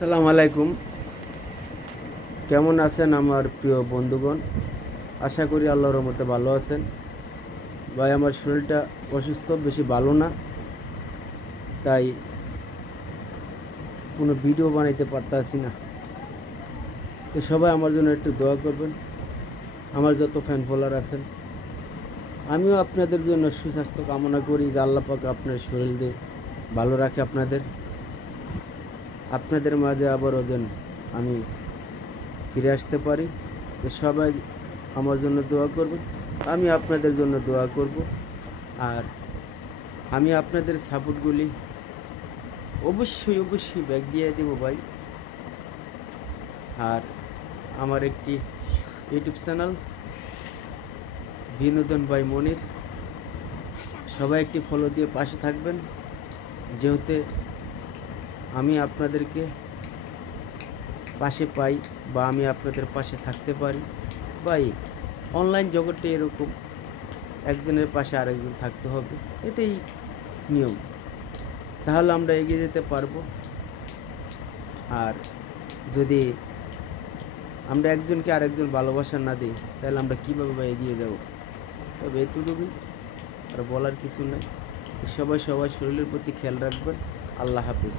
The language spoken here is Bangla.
আসসালামু আলাইকুম। কেমন আছেন আমার প্রিয় বন্ধুগণ? আশা করি আল্লাহর রহমতে ভালো আছেন। ভাই, আমার শরীরটা অসুস্থ, বেশি ভালো না, তাই কোনো ভিডিও বানাইতে পারতাছি না। তো সবাই আমার জন্য একটু দোয়া করবেন, আমার যত ফ্যান ফলোয়ার আছেন। আমিও আপনাদের জন্য সুস্বাস্থ্য কামনা করি, যে আল্লাহ পাক আপনার শরীর দিয়ে ভালো রাখে আপনাদের মাঝে আবারও যেন আমি ফিরে আসতে পারি। তো সবাই আমার জন্য দোয়া করবেন, আমি আপনাদের জন্য দোয়া করব। আর আমি আপনাদের সাপোর্টগুলি অবশ্যই ব্যাক দিয়ে দেবো ভাই। আর আমার একটি ইউটিউব চ্যানেল বিনোদন বাই মনির, সবাই একটি ফলো দিয়ে পাশে থাকবেন, যেহেতু আমি আপনাদেরকে পাশে পাই বা আমি আপনাদের পাশে থাকতে পারি। ভাই, অনলাইন জগৎটা এরকম, একজনের পাশে আরেকজন থাকতে হবে, এটাই নিয়ম। তাহলে আমরা এগিয়ে যেতে পারবো। আর যদি আমরা একজনকে আরেকজন ভালোবাসা না দিই, তাহলে আমরা কীভাবে বা এগিয়ে যাব? তবে এতটুকুই, আর বলার কিছু নাই। তো সবাই শরীরের প্রতি খেয়াল রাখবেন। আল্লাহ হাফিজ।